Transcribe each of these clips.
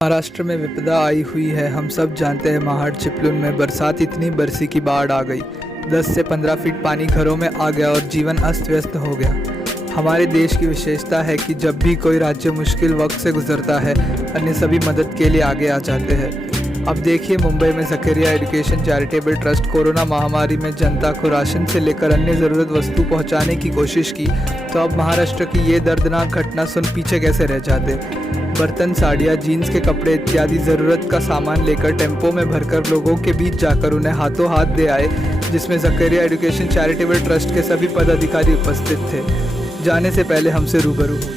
महाराष्ट्र में विपदा आई हुई है। हम सब जानते हैं महाड चिपलून में बरसात इतनी बरसी की बाढ़ आ गई। 10 से 15 फीट पानी घरों में आ गया और जीवन अस्त व्यस्त हो गया। हमारे देश की विशेषता है कि जब भी कोई राज्य मुश्किल वक्त से गुजरता है, अन्य सभी मदद के लिए आगे आ जाते हैं। अब देखिए, मुंबई में Zakaria education charitable trust corona महामारी में जनता को राशन से लेकर अन्य ज़रूरत वस्तु पहुंचाने की कोशिश की, तो अब महाराष्ट्र की ये दर्दनाक घटना सुन पीछे कैसे रह जाते। बर्तन, साड़ियाँ, जीन्स के कपड़े इत्यादि ज़रूरत का सामान लेकर टेम्पो में भरकर लोगों के बीच जाकर उन्हें हाथों हाथ दे आए, जिसमें ज़करिया एजुकेशन चैरिटेबल ट्रस्ट के सभी पदाधिकारी उपस्थित थे। जाने से पहले हमसे रूबरू हुए।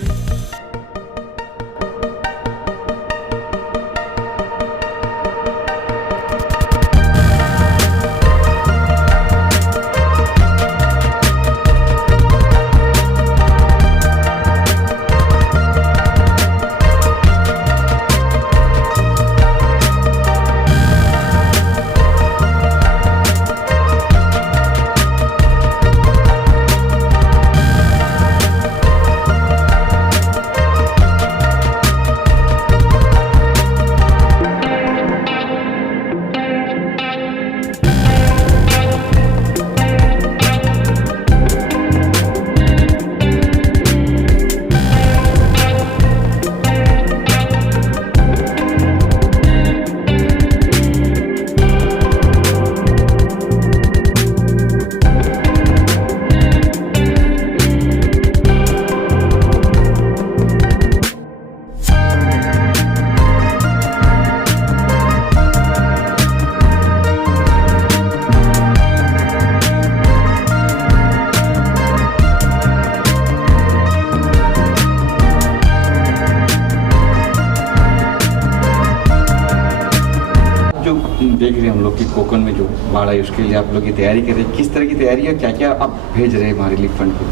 देख रहे हैं हम लोग कि कोकण में जो बाढ़ आई उसके लिए आप लोग की तैयारी कर रहे हैं। किस तरह की तैयारी है, क्या क्या आप भेज रहे हैं हमारे रिलीफ फंड को?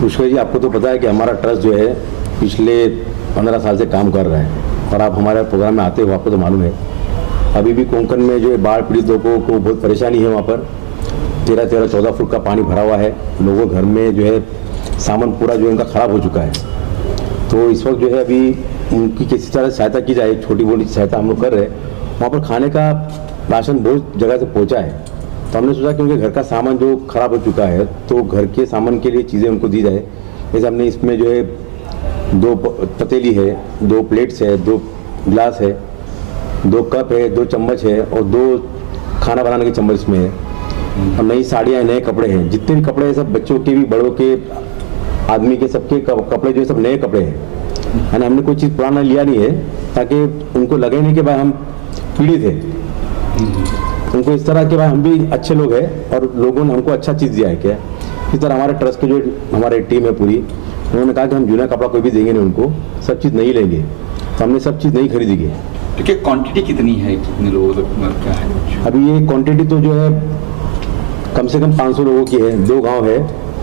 पुष्कर जी, आपको तो पता है कि हमारा ट्रस्ट जो है पिछले 15 साल से काम कर रहा है और आप हमारे प्रोग्राम में आते हो, आपको तो मालूम है। अभी भी कोंकण में जो है बाढ़ पीड़ित लोगों को बहुत परेशानी है। वहाँ पर 13-14 फुट का पानी भरा हुआ है। लोगों घर में जो है सामान पूरा जो है उनका ख़राब हो चुका है। तो इस वक्त जो है अभी उनकी किसी तरह सहायता की जाए, छोटी मोटी सहायता हम लोग कर रहे हैं। वहाँ पर खाने का राशन बहुत जगह से पहुँचा है, तो हमने सोचा कि उनके घर का सामान जो ख़राब हो चुका है तो घर के सामान के लिए चीज़ें उनको दी जाए। जैसे हमने इसमें जो है 2 पतीली है, 2 प्लेट्स है, 2 गिलास है, 2 कप है, 2 चम्मच है और 2 खाना बनाने के चम्मच इसमें है। और नई साड़ियाँ, नए कपड़े हैं, जितने भी कपड़े हैं सब बच्चों के भी, बड़ों के, आदमी के, सबके कपड़े जो है सब नए कपड़े हैं। यानी हमने कोई चीज़ पुराना लिया नहीं है ताकि उनको लगे नहीं कि भाई हम पीड़ित है। उनको इस तरह के भाई हम भी अच्छे लोग हैं और लोगों ने हमको अच्छा चीज़ दिया है। क्या इस तरह हमारे ट्रस्ट के जो हमारी टीम है पूरी, उन्होंने कहा कि हम जूना कपड़ा कोई भी देंगे नहीं उनको, सब चीज़ नहीं लेंगे। तो हमने सब चीज़ नहीं खरीदी है। तो क्या क्वांटिटी कितनी है, कितने लोगों तक क्या है? अभी ये क्वांटिटी तो जो है कम से कम 500 लोगों की है। 2 गाँव है,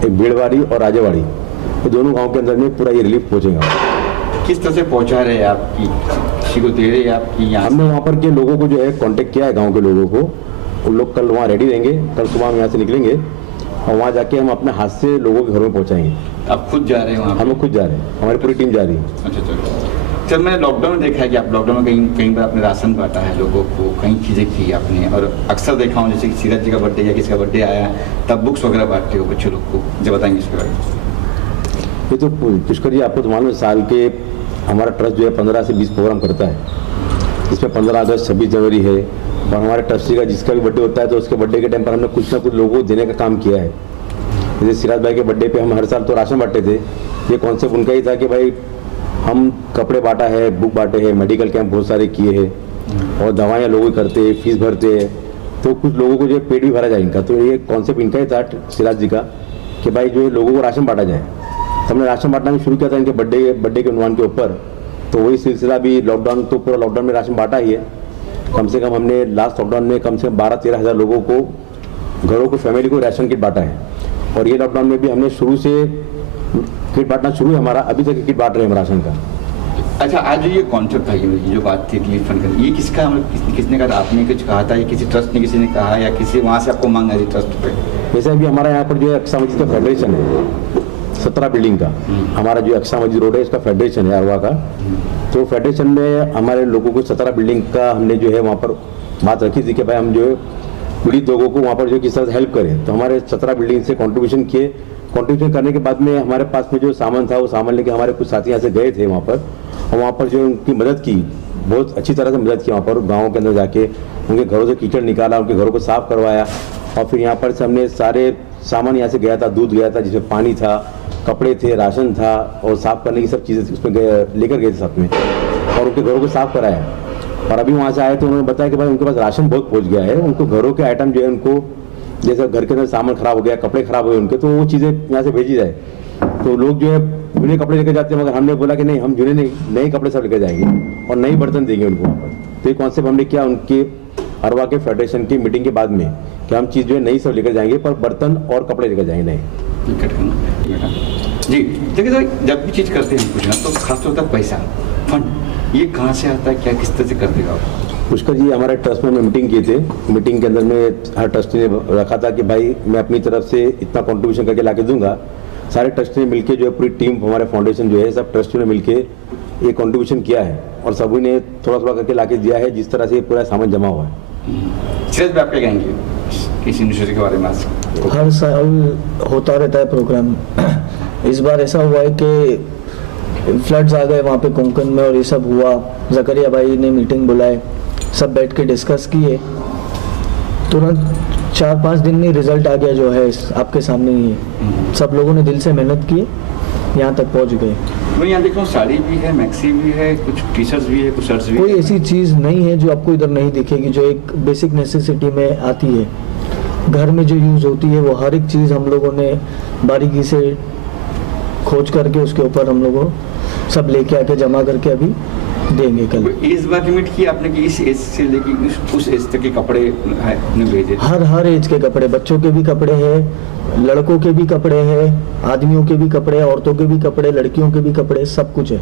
एक भीड़वाड़ी और राजेवाड़ी, तो दोनों गाँव के अंदर में पूरा ये रिलीफ पहुँचेगा। किस तरह से पहुँचा रहे हैं आप, किसी को दे रहे हैं आपकी? हमने वहाँ पर के लोगों को जो है कांटेक्ट किया है, गांव के लोगों को। उन लोग कल वहाँ रेडी रहेंगे। कल सुबह हम यहाँ से निकलेंगे और वहाँ जाके हम अपने हाथ से लोगों के घरों में पहुँचाएंगे। आप खुद जा रहे हैं वहाँ? हम लोग खुद जा रहे हैं, हमारी पूरी टीम जा रही है। अच्छा। सर, मैंने लॉकडाउन में देखा है कि आप लॉकडाउन में कहीं बार आपने राशन बांटा है लोगों को, कई चीज़ें की आपने, और अक्सर देखा हूँ जैसे कि सीरज जी का बर्थडे या किसी का बर्थडे आया तब बुक्स वगैरह बांटते हो बच्चों लोग को। जब बताएंगे इसके बारे में। ये तो पुष्कर जी, आपको तो मालूम है, साल के हमारा ट्रस्ट जो है 15 से 20 प्रोग्राम करता है। इसमें 15 अगस्त, 26 जनवरी है। और हमारे ट्रस्टी का जिसका भी बर्थडे होता है तो उसके बर्थडे के टाइम पर हमने कुछ ना कुछ लोगों को देने का काम किया है। जैसे सिराज भाई के बर्थडे पे हम हर साल तो राशन बांटते थे। ये कॉन्सेप्ट उनका ही था कि भाई हम कपड़े बांटा है, बुक बांटे हैं, मेडिकल कैंप बहुत सारे किए हैं और दवाइयाँ लोगों की करते हैं, फीस भरते हैं, तो कुछ लोगों को जो पेट भी भरा जाए इनका। तो ये कॉन्सेप्ट इनका ही था सिराज जी का कि भाई जो है लोगों को राशन बांटा जाए। तो हमने राशन बांटना भी शुरू किया था इनके बर्थडे के उन्वान के ऊपर। तो वही सिलसिला भी लॉकडाउन, तो पूरा लॉकडाउन में राशन बांटा ही है। कम से कम हमने लास्ट लॉकडाउन में कम से कम 12-13 हज़ार लोगों को, घरों को, फैमिली को राशन किट बांटा है। और ये लॉकडाउन में भी हमने शुरू से किट बांटना शुरू है हमारा, अभी तक किट बांट रहे हैं हम राशन का। अच्छा, आज जो ये कॉन्सेप्ट था, ये जो बात थी रिलीफ फंड का, ये किसका, किसने कहा? आपने कुछ कहा था या किसी ट्रस्ट ने, किसी ने कहा, या किसी वहाँ से आपको मांग आई ट्रस्ट पे? वैसे अभी हमारा यहाँ पर जो है अक्सा मस्जिद का फेडरेशन है, 17 बिल्डिंग का। हमारा जो अक्सा मस्जिद रोड है इसका फेडरेशन है अरवा का। तो फेडरेशन में हमारे लोगों को 17 बिल्डिंग का हमने जो है वहाँ पर बात रखी थी कि भाई हम जो है पीड़ित लोगों को वहाँ पर जो किस तरह से हेल्प करें। तो हमारे 17 बिल्डिंग से कंट्रीब्यूशन किए। कंट्रीब्यूशन करने के बाद में हमारे पास में जो सामान था वो सामान लेके हमारे कुछ साथी यहाँ से गए थे वहाँ पर, और वहाँ पर जो उनकी मदद की, बहुत अच्छी तरह से मदद की। वहाँ पर गाँव के अंदर जाके उनके घरों से कीचड़ निकाला, उनके घरों को साफ करवाया, और फिर यहाँ पर से हमने सारे सामान यहाँ से गया था, दूध गया था जिसमें पानी था, कपड़े थे, राशन था, और साफ करने की सब चीज़ें उसमें लेकर गए थे साथ में, और उनके घरों को साफ कराया। और अभी वहाँ से आए तो उन्होंने बताया कि भाई उनके पास राशन बहुत पहुँच गया है, उनको घरों के आइटम जो है उनको जैसे घर के अंदर सामान खराब हो गया, कपड़े खराब हुए उनके, तो वो चीज़ें यहाँ से भेजी जाए। तो लोग जो है जुने कपड़े लेकर जाते हैं, मगर हमने बोला कि नहीं, हम जुने नहीं, नए कपड़े सब लेकर जाएंगे और नई बर्तन देंगे उनको वहाँ पर। तो ये कॉन्सेप्ट हमने किया उनके अरवा के फेडरेशन की मीटिंग के बाद में कि हम चीज़ जो है नई सब लेकर जाएंगे, पर बर्तन और कपड़े लेकर जाएंगे नए। जी देखिए सर, जब भी चीज़ करते हैं कुछ ना तो खास होता है पैसा, फंड, ये कहाँ से आता है, क्या किस तरह से करते हो आप? पुष्कर जी हमारे ट्रस्ट में मीटिंग किए थे। मीटिंग के अंदर में हर ट्रस्टी ने रखा था कि भाई मैं अपनी तरफ से इतना कंट्रीब्यूशन करके लाके दूंगा। सारे ट्रस्टी ने मिलकर जो है, पूरी टीम हमारे फाउंडेशन जो है, सब ट्रस्टी ने मिलकर ये कंट्रीब्यूशन किया है, और सभी ने थोड़ा थोड़ा करके लाके दिया है, जिस तरह से पूरा सामान जमा हुआ है। सिर्फ आप क्या कहेंगे इस इनिशिएटिव के बारे में? हर साल होता रहता है प्रोग्राम। इस बार ऐसा हुआ है कि फ्लड्स आ गए वहाँ पे कोंकण में, और ये सब हुआ। जकरिया भाई ने मीटिंग बुलाए, सब बैठ के डिस्कस किए, तुरंत 4-5 दिन में रिजल्ट आ गया जो है आपके सामने ही है। सब लोगों ने दिल से मेहनत की, यहाँ तक पहुँच गए। मैं यहाँ देख रहा हूँ साड़ी भी है, मैक्सी भी है, कुछ टी शर्ट्स भी है, कुछ शर्ट्स भी। कोई ऐसी चीज़ नहीं है जो आपको इधर नहीं दिखेगी, जो एक बेसिक नेसेसिटी में आती है, घर में जो यूज़ होती है, वो हर एक चीज़ हम लोगों ने बारीकी से खोज करके उसके ऊपर हम लोगों सब लेके आके जमा करके अभी देंगे कल। इस बार लिमिट की आपने कि इस एज से लेके उस एज तक के कपड़े आपने भेजे? हर एज के कपड़े, बच्चों के भी कपड़े हैं, लड़कों के भी कपड़े हैं, आदमियों के भी कपड़े, औरतों के भी कपड़े, लड़कियों के भी कपड़े, सब कुछ है।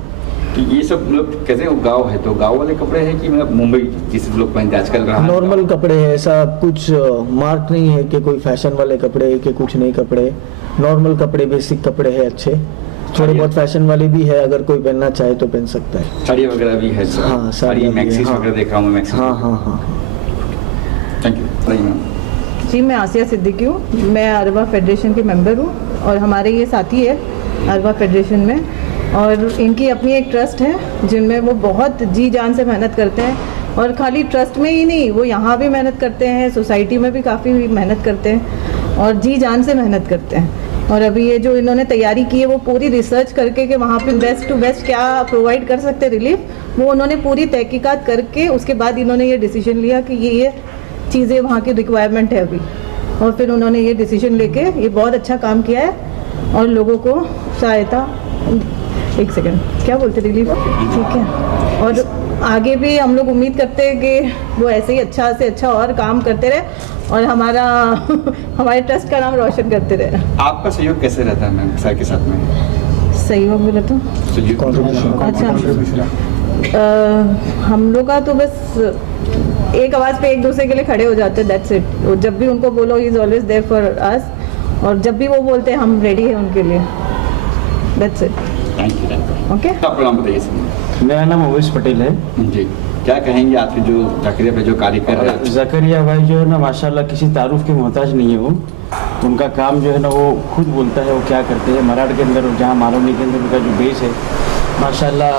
कि ये सब लोग कहते हैं गाँव है, तो गाँव वाले कपड़े हैं कि मतलब मुंबई जिस लोग पहनते हैं आजकल? नॉर्मल कपड़े हैं, ऐसा कुछ मार्क नहीं है कि कोई फैशन वाले कपड़े है कि कुछ नहीं कपड़े, नॉर्मल कपड़े, बेसिक कपड़े हैं अच्छे। थोड़े बहुत फैशन वाले भी है, अगर कोई पहनना चाहे तो पहन सकता है। साड़ी वगैरह भी है? हाँ, साड़ी मैक्सीज हाँ, वगैरह देख रहा हूँ मैं। हाँ। Thank you. जी, मैं आसिया सिद्दीकी हूँ, मैं अरवा फेडरेशन के मेंबर हूँ, और हमारे ये साथी है अरवा फेडरेशन में, और इनकी अपनी एक ट्रस्ट है जिनमें वो बहुत जी जान से मेहनत करते हैं, और खाली ट्रस्ट में ही नहीं, वो यहाँ भी मेहनत करते हैं, सोसाइटी में भी काफ़ी मेहनत करते हैं और जी जान से मेहनत करते हैं। और अभी ये जो इन्होंने तैयारी की है, वो पूरी रिसर्च करके कि वहाँ पे बेस्ट टू बेस्ट क्या प्रोवाइड कर सकते रिलीफ, वो उन्होंने पूरी तहकीकात करके उसके बाद इन्होंने ये डिसीजन लिया कि ये चीज़ें वहाँ की रिक्वायरमेंट है अभी, और फिर उन्होंने ये डिसीजन लेके ये बहुत अच्छा काम किया है, और लोगों को सहायता, एक सेकेंड, क्या बोलते रिलीफ, ठीक है, और आगे भी हम लोग उम्मीद करते हैं कि वो ऐसे ही अच्छा से अच्छा और काम करते रहे, और हमारे ट्रस्ट का नाम रोशन करते रहे। आपका सहयोग कैसे रहता है मैम सर के साथ में? सहयोग बोले तो अच्छा, हम लोग का तो बस एक आवाज़ पे एक दूसरे के लिए खड़े हो जाते हैं, दैट्स इट। जब भी उनको बोलो, he is always there for us, और जब भी वो बोलते हैं हम रेडी हैं उनके लिए, that's it. Thank you. Okay, आपका नाम बताइए सर। मेरा नाम अवैस पटेल है जी। क्या कहेंगे आपके जो जकरिया पे जो कार्य कर रहे हैं? जकरिया भाई जो है ना, माशाल्लाह किसी तारुफ के मोहताज नहीं है वो। उनका काम जो है ना, वो खुद बोलता है वो क्या करते हैं। मराठ के अंदर, जहाँ मालवनी के अंदर उनका जो बेस है, माशाल्लाह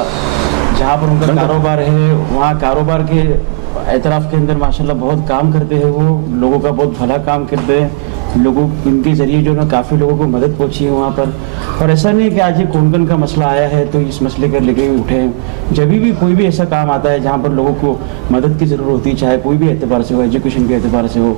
जहाँ पर उनका कारोबार है, वहाँ कारोबार के एतराफ़ के अंदर माशाल्लाह बहुत काम करते हैं वो, लोगों का बहुत भला काम करते हैं। लोगों इनके ज़रिए जो ना काफ़ी लोगों को मदद पहुंची है वहाँ पर। और ऐसा नहीं कि आज ये कोंकण का मसला आया है तो इस मसले कर लेके उठे हैं। जब भी कोई भी ऐसा काम आता है जहाँ पर लोगों को मदद की ज़रूरत होती है, चाहे कोई भी एतबार से हो, एजुकेशन के एतबार से हो,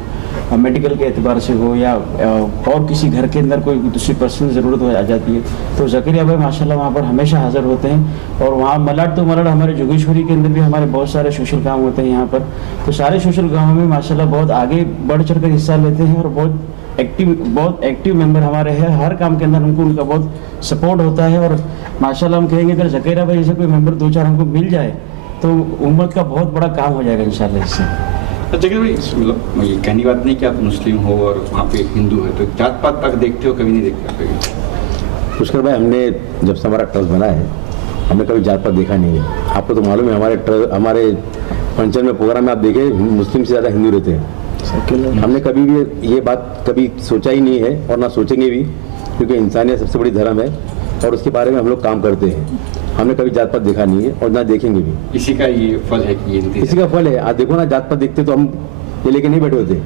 मेडिकल के एतबार से हो, या और किसी घर के अंदर कोई दूसरी पर्सनल ज़रूरत हो आ जाती है, तो जकरिया भाई माशाल्लाह वहाँ पर हमेशा हाज़िर होते हैं। और वहाँ मलाड तो मलाड, हमारे जोगेश्वरी के अंदर भी हमारे बहुत सारे सोशल काम होते हैं यहाँ पर। तो सारे सोशल कामों में माशाल्लाह बहुत आगे बढ़ चढ़ कर हिस्सा लेते हैं, और बहुत एक्टिव मेंबर हमारे हैं। हर काम के अंदर हमको उनका बहुत सपोर्ट होता है। और माशाल्लाह हम कहेंगे अगर जकरिया भाई जैसे कोई मेंबर 2-4 हमको मिल जाए तो उम्मत का बहुत बड़ा काम हो जाएगा इंशाल्लाह इससे। तो जगह भाई, मतलब ये कहने की बात नहीं कि आप मुस्लिम हो और वहाँ पे हिंदू है, तो जात पात तक देखते हो, कभी नहीं देखते कभी? पुष्कर भाई, हमने जब से हमारा ट्रस्ट बना है हमने कभी जात पात देखा नहीं है। आपको तो मालूम है हमारे पंचन में प्रोग्राम में आप देखें मुस्लिम से ज़्यादा हिंदू रहते हैं। हमने कभी भी ये बात कभी सोचा ही नहीं है और ना सोचेंगे भी, क्योंकि इंसानियत सबसे बड़ी धर्म है और उसके बारे में हम लोग काम करते हैं। हमने कभी जात पात देखा नहीं है और ना देखेंगे भी। इसी का ये फल है कि ये इसी का फल है। आज देखो ना, जात पात देखते तो हम ये लेके नहीं बैठे होते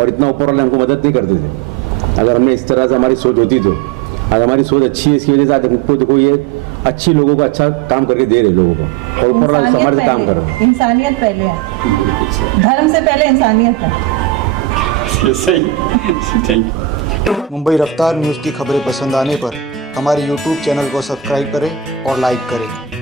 और इतना ऊपर वाले हमको मदद नहीं करते थे। अगर हमने इस तरह से हमारी सोच होती तो आज हमारी सोच अच्छी है, इसकी वजह से आज हमको देखो ये अच्छी लोगों को अच्छा काम करके दे रहे लोगों को और ऊपर वाले हमारे से काम कर रहे हैं। इंसानियत पहले है, धर्म से पहले इंसानियत है। सही। Thank you. मुंबई रफ्तार न्यूज़ की खबरें पसंद आने पर हमारे YouTube चैनल को सब्सक्राइब करें और लाइक करें।